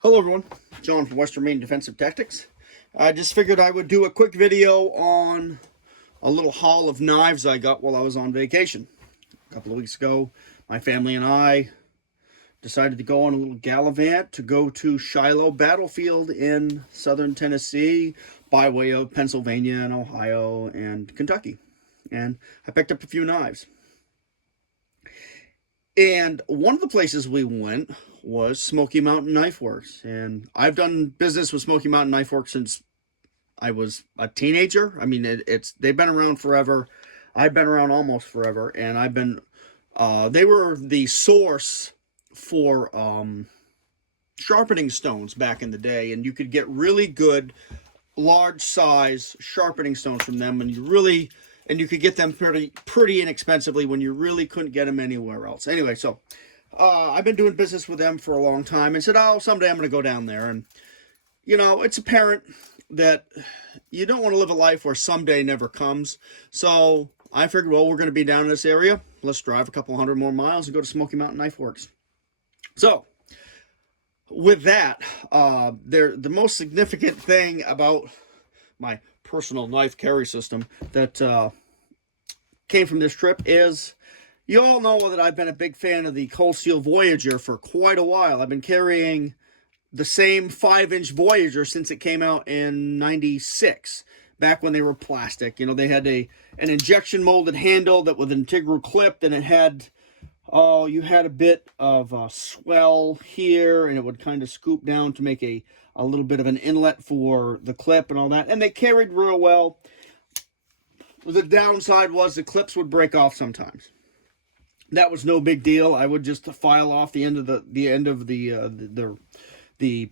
Hello everyone, John from Western Maine Defensive Tactics. I just figured I would do a quick video on a little haul of knives I got while I was on vacation. A couple of weeks ago, my family and I decided to go on a little gallivant to go to Shiloh Battlefield in southern Tennessee by way of Pennsylvania and Ohio and Kentucky. And I picked up a few knives. And one of the places we went was Smokey Mountain Knife Works. And I've done business with Smokey Mountain Knife Works since I was a teenager. I mean, they've been around forever. I've been around almost forever. And they were the source for sharpening stones back in the day. And you could get really good, large size sharpening stones from them. And you could get them pretty inexpensively when you really couldn't get them anywhere else. Anyway, so I've been doing business with them for a long time and said, oh, someday I'm going to go down there. And, it's apparent that you don't want to live a life where someday never comes. So I figured, well, we're going to be down in this area. Let's drive a couple hundred more miles and go to Smokey Mountain Knife Works. So with that, the most significant thing about my personal knife carry system that came from this trip is, you all know that I've been a big fan of the Cold Steel Voyager for quite a while. I've been carrying the same 5-inch Voyager since it came out in '96, back when they were plastic. They had an injection molded handle that with an integral clip, and it had, you had a bit of a swell here, and it would kind of scoop down to make a little bit of an inlet for the clip and all that. And they carried real well. The downside was the clips would break off sometimes. That was no big deal. I would just file off the end of the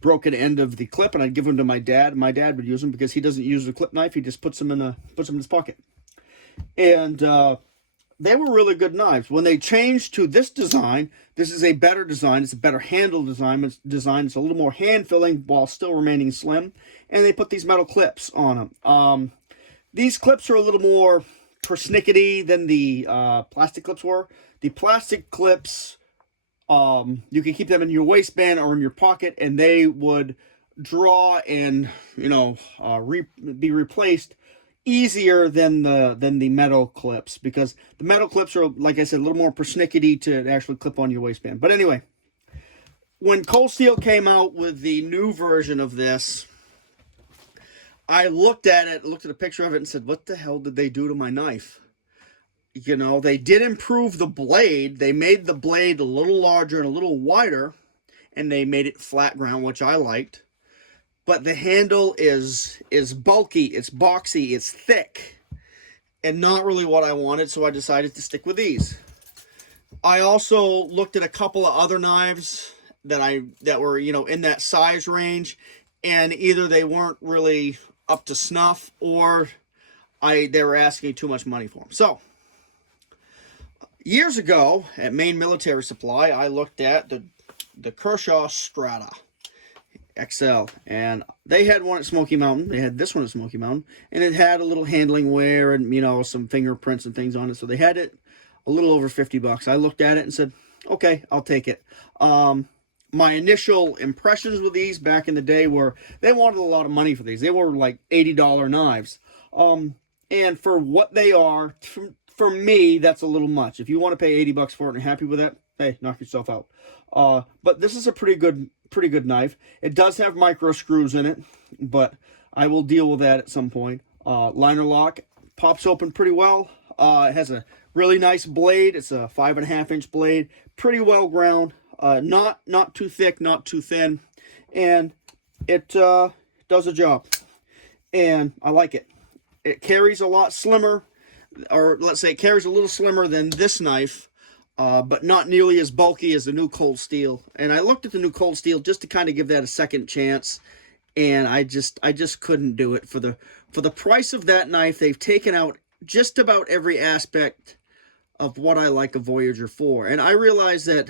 broken end of the clip, and I'd give them to my dad. My dad would use them because he doesn't use a clip knife. He just puts them in his pocket. And they were really good knives. When they changed to this design, this is a better design. It's a better handle design. It's a little more hand-filling while still remaining slim. And they put these metal clips on them. These clips are a little more persnickety than the plastic clips were. The plastic clips, you can keep them in your waistband or in your pocket, and they would draw and, be replaced easier than the metal clips, because the metal clips are, like I said, a little more persnickety to actually clip on your waistband. But anyway, when Cold Steel came out with the new version of this, I looked at a picture of it and said, what the hell did they do to my knife? They did improve the blade. They made the blade a little larger and a little wider, and they made it flat ground, which I liked. But the handle is bulky, it's boxy, it's thick, and not really what I wanted, so I decided to stick with these. I also looked at a couple of other knives that were, in that size range, and either they weren't really up to snuff, or they were asking too much money for them. So, years ago, at Maine Military Supply, I looked at the Kershaw Strata XL, and they had one at Smokey Mountain. They had this one at Smokey Mountain, and it had a little handling wear and, some fingerprints and things on it. So they had it a little over $50. I looked at it and said, okay, I'll take it. My initial impressions with these back in the day were they wanted a lot of money for these. They were like $80 knives. And for what they are, for me, that's a little much. If you want to pay $80 for it and you're happy with that, hey, knock yourself out. But this is a pretty good knife. It does have micro screws in it, but I will deal with that at some point. Liner lock pops open pretty well. It has a really nice blade. It's a 5.5-inch blade, pretty well ground. Not too thick, not too thin, and it does a job. And I like it. It carries a lot slimmer, or let's say it carries a little slimmer than this knife. But not nearly as bulky as the new Cold Steel. And I looked at the new Cold Steel just to kind of give that a second chance, and I just couldn't do it. For the price of that knife, they've taken out just about every aspect of what I like a Voyager for. And I realize that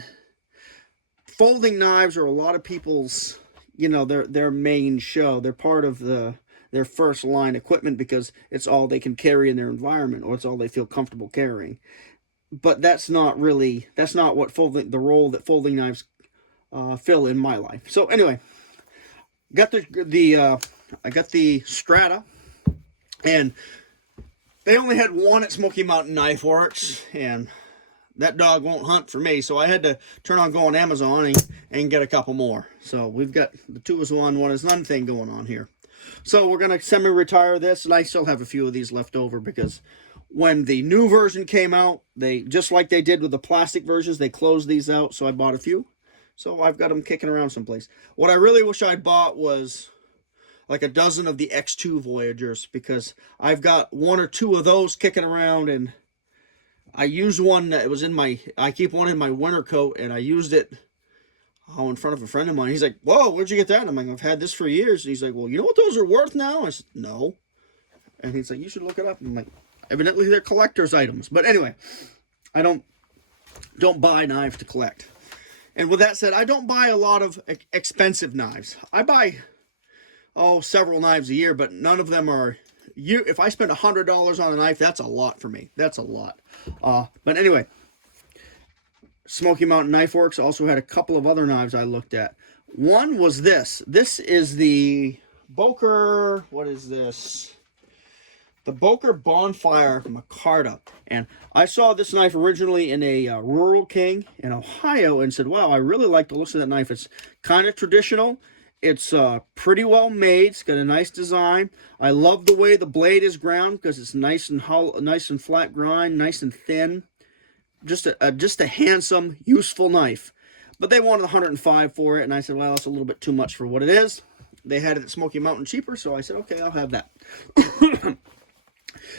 folding knives are a lot of people's, their main show. They're part of their first line equipment because it's all they can carry in their environment, or it's all they feel comfortable carrying. But that's not what the role that folding knives fill in my life. So anyway, got I got the Strata, and they only had one at Smokey Mountain Knife Works, and that dog won't hunt for me, so I had to turn on go on Amazon and get a couple more. So we've got the 2-is-1, 1-is-none thing going on here. So we're going to semi-retire this, and I still have a few of these left over because when the new version came out, they, just like they did with the plastic versions, they closed these out, so I bought a few. So I've got them kicking around someplace. What I really wish I'd bought was like a dozen of the X2 Voyagers, because I've got 1 or 2 of those kicking around, and I used one that was in my, I keep one in my winter coat, and I used it in front of a friend of mine. He's like, whoa, where'd you get that? And I'm like, I've had this for years. And he's like, well, you know what those are worth now? I said, no. And he's like, you should look it up. And I'm like, evidently they're collector's items. But anyway, I don't buy knives to collect. And with that said, I don't buy a lot of expensive knives. I buy, several knives a year, but none of them are, if I spend $100 on a knife, that's a lot for me. That's a lot. But anyway, Smokey Mountain Knife Works also had a couple of other knives I looked at. One was this. This is the Boker, what is this? The Boker Bonfire Micarta. And I saw this knife originally in a Rural King in Ohio and said, wow, I really like the looks of that knife. It's kind of traditional. It's pretty well made. It's got a nice design. I love the way the blade is ground because it's nice and hollow, nice and flat grind, nice and thin. Just a handsome, useful knife. But they wanted $105 for it, and I said, well, that's a little bit too much for what it is. They had it at Smokey Mountain cheaper, so I said, okay, I'll have that.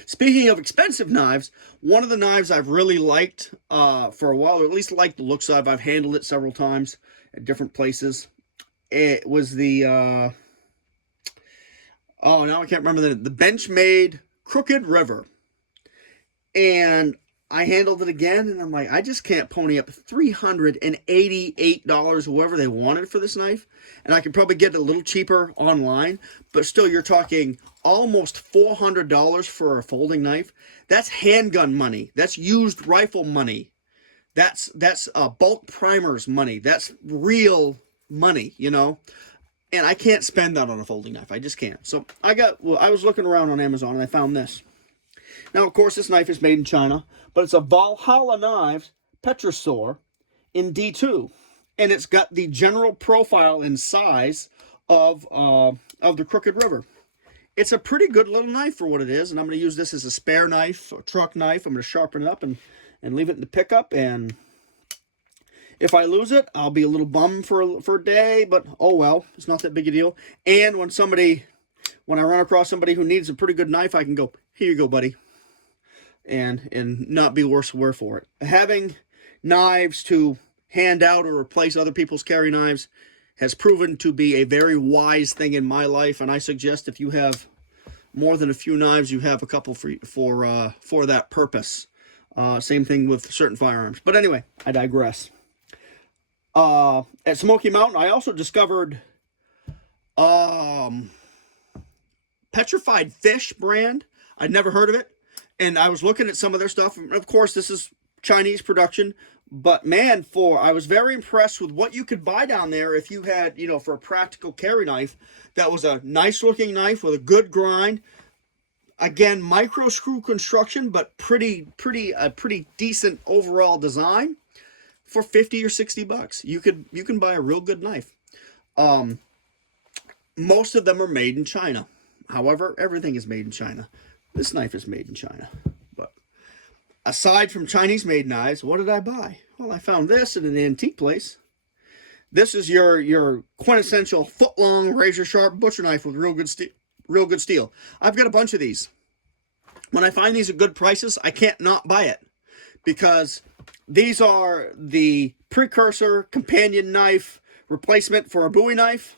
Speaking of expensive knives, one of the knives I've really liked for a while, or at least liked the looks of, I've handled it several times at different places. It was the, now I can't remember the Benchmade Crooked River. And I handled it again, and I'm like, I just can't pony up $388, whoever they wanted for this knife. And I could probably get it a little cheaper online, but still, you're talking almost $400 for a folding knife. That's handgun money. That's used rifle money. That's bulk primers money. That's real money, you know. And I can't spend that on a folding knife. I just can't. So I was looking around on Amazon, and I found this. Now, of course, this knife is made in China, but it's a Valhalla Knives Petrosaur in D2, and it's got the general profile and size of the Crooked River. It's a pretty good little knife for what it is, and I'm going to use this as a spare knife, or truck knife. I'm going to sharpen it up and leave it in the pickup, and if I lose it, I'll be a little bummed for a day, but oh well, it's not that big a deal. And when I run across somebody who needs a pretty good knife, I can go, here you go, buddy. And not be worse for it. Having knives to hand out or replace other people's carry knives has proven to be a very wise thing in my life, and I suggest if you have more than a few knives, you have a couple for that purpose. Same thing with certain firearms. But anyway, I digress. At Smokey Mountain, I also discovered Petrified Fish brand. I'd never heard of it. And I was looking at some of their stuff. And of course, this is Chinese production. But man, I was very impressed with what you could buy down there if you had, for a practical carry knife. That was a nice looking knife with a good grind. Again, micro screw construction, but pretty decent overall design for $50 or $60. You can buy a real good knife. Most of them are made in China. However, everything is made in China. This knife is made in China. But aside from Chinese-made knives, what did I buy? Well, I found this at an antique place. This is your quintessential foot-long, razor-sharp butcher knife with real good steel. I've got a bunch of these. When I find these at good prices, I can't not buy it, because these are the precursor companion knife replacement for a Bowie knife.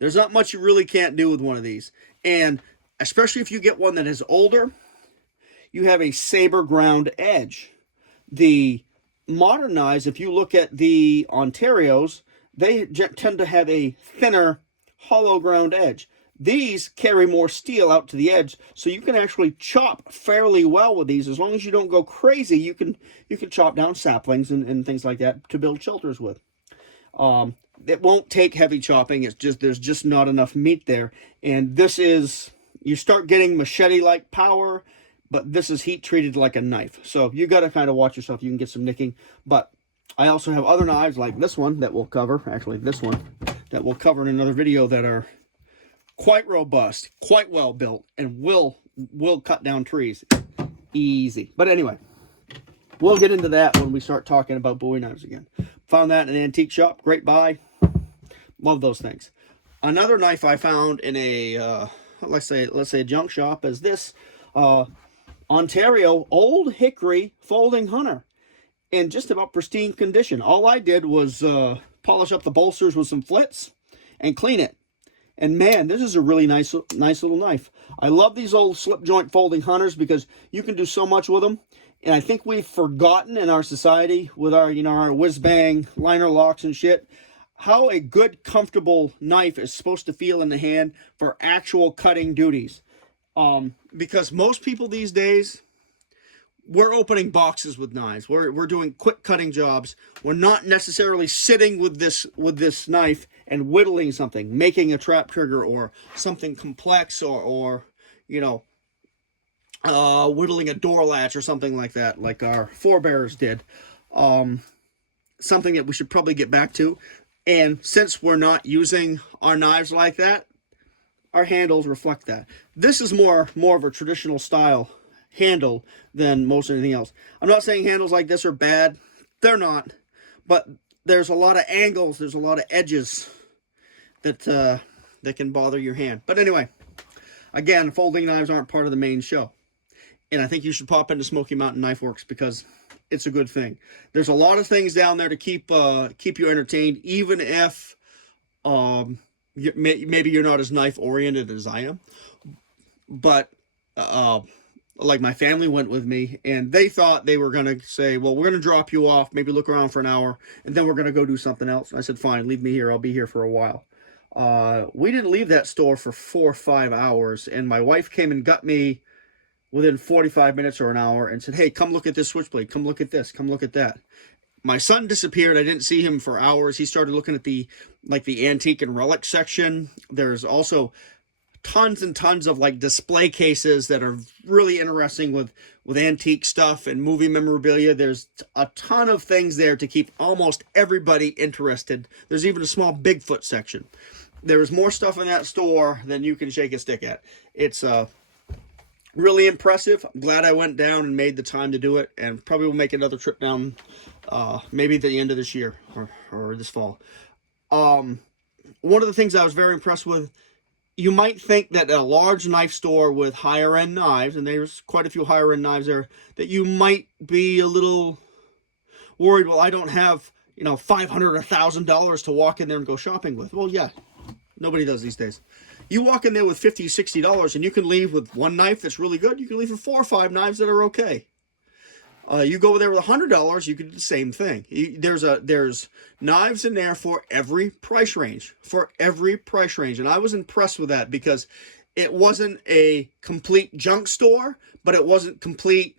There's not much you really can't do with one of these. And especially if you get one that is older, you have a saber ground edge. The modern knives, if you look at the Ontarios, they tend to have a thinner hollow ground edge. These carry more steel out to the edge, so you can actually chop fairly well with these. As long as you don't go crazy, you can chop down saplings and things like that to build shelters with. It won't take heavy chopping. It's just, there's just not enough meat there. And this is, you start getting machete-like power, but this is heat treated like a knife. So you got to kind of watch yourself. You can get some nicking. But I also have other knives like this one that we'll cover. Actually, this one that we'll cover in another video that are quite robust, quite well built, and will cut down trees easy. But anyway, we'll get into that when we start talking about Bowie knives again. Found that in an antique shop. Great buy. Love those things. Another knife I found in a let's say a junk shop is this Ontario Old Hickory folding hunter in just about pristine condition. All I did was polish up the bolsters with some flits and clean it. And man, this is a really nice little knife. I love these old slip joint folding hunters because you can do so much with them. And I think we've forgotten in our society with our, our whiz-bang liner locks and shit, how a good, comfortable knife is supposed to feel in the hand for actual cutting duties. Because most people these days, we're opening boxes with knives. We're doing quick cutting jobs. We're not necessarily sitting with this knife and whittling something, making a trap trigger or something complex, or whittling a door latch or something like that, like our forebears did. Something that we should probably get back to. And since we're not using our knives like that, our handles reflect that. This is more of a traditional style handle than most anything else. I'm not saying handles like this are bad. They're not. But there's a lot of angles, there's a lot of edges that can bother your hand. But anyway, again, folding knives aren't part of the main show. And I think you should pop into Smokey Mountain Knife Works because it's a good thing. There's a lot of things down there to keep you entertained, even if maybe you're not as knife oriented as I am. But like my family went with me, and they thought they were going to say, well, we're going to drop you off, maybe look around for an hour, and then we're going to go do something else. And I said, fine, leave me here. I'll be here for a while. We didn't leave that store for 4 or 5 hours, and my wife came and got me within 45 minutes or an hour and said, hey, come look at this switchblade. Come look at this. Come look at that. My son disappeared. I didn't see him for hours. He started looking at the antique and relic section. There's also tons and tons of display cases that are really interesting with antique stuff and movie memorabilia. There's a ton of things there to keep almost everybody interested. There's even a small Bigfoot section. There's more stuff in that store than you can shake a stick at. It's really impressive. I'm glad I went down and made the time to do it, and probably will make another trip down maybe at the end of this year or this fall. One of the things I was very impressed with, you might think that a large knife store with higher end knives, and there's quite a few higher end knives there, that you might be a little worried, well, I don't have $500 or $1,000 to walk in there and go shopping with. Well, yeah, nobody does these days. You walk in there with $50, $60 and you can leave with one knife that's really good. You can leave with 4 or 5 knives that are okay. You go there with $100, you can do the same thing. There's knives in there for every price range. And I was impressed with that because it wasn't a complete junk store, but it wasn't complete,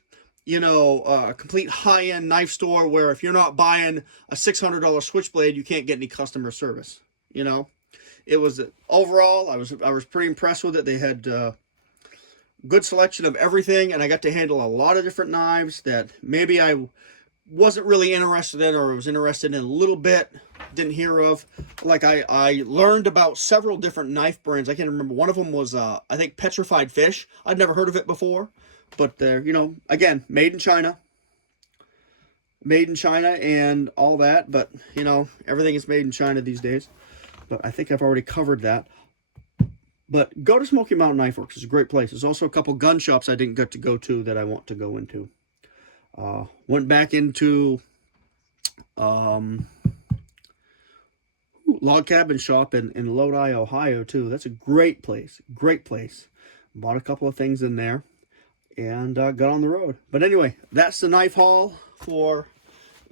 a complete high-end knife store where if you're not buying a $600 switchblade, you can't get any customer service. It was overall, I was pretty impressed with it. They had good selection of everything, and I got to handle a lot of different knives that maybe I wasn't really interested in, or was interested in a little bit, didn't hear of. Like I learned about several different knife brands. I can't remember. One of them was I think Petrified Fish. I'd never heard of it before, but they're again made in China and all that. But everything is made in China these days. But I think I've already covered that. But go to Smokey Mountain Knife Works. It's a great place. There's also a couple gun shops I didn't get to go to that I want to go into. Went back into log cabin shop in Lodi, Ohio, too. That's a great place. Great place. Bought a couple of things in there and got on the road. But anyway, that's the knife haul for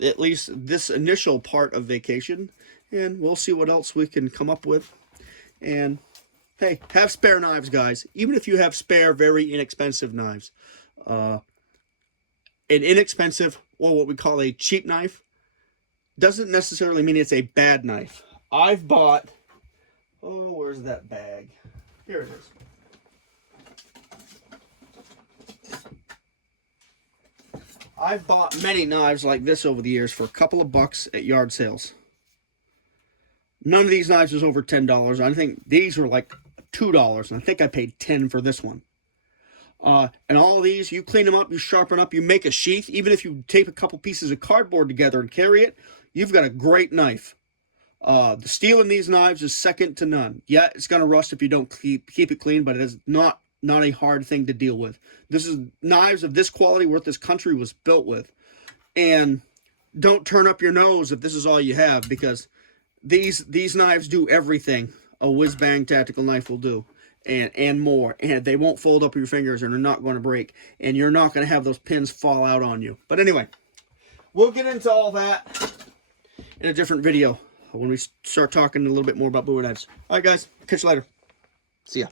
at least this initial part of vacation. And we'll see what else we can come up with. And hey, have spare knives, guys. Even if you have spare, very inexpensive knives. An inexpensive, or what we call a cheap knife, doesn't necessarily mean it's a bad knife. I've bought, oh, where's that bag? Here it is. I've bought many knives like this over the years for a couple of bucks at yard sales. None of these knives was over $10. I think these were like $2, and I think I paid $10 for this one. And all of these, you clean them up, you sharpen up, you make a sheath. Even if you tape a couple pieces of cardboard together and carry it, you've got a great knife. The steel in these knives is second to none. Yeah, it's going to rust if you don't keep it clean, but it is not a hard thing to deal with. This is knives of this quality, what this country was built with. And don't turn up your nose if this is all you have, because these knives do everything a whiz-bang tactical knife will do, and more. And they won't fold up your fingers, and they're not going to break. And you're not going to have those pins fall out on you. But anyway, we'll get into all that in a different video when we start talking a little bit more about Bowie knives. All right, guys. Catch you later. See ya.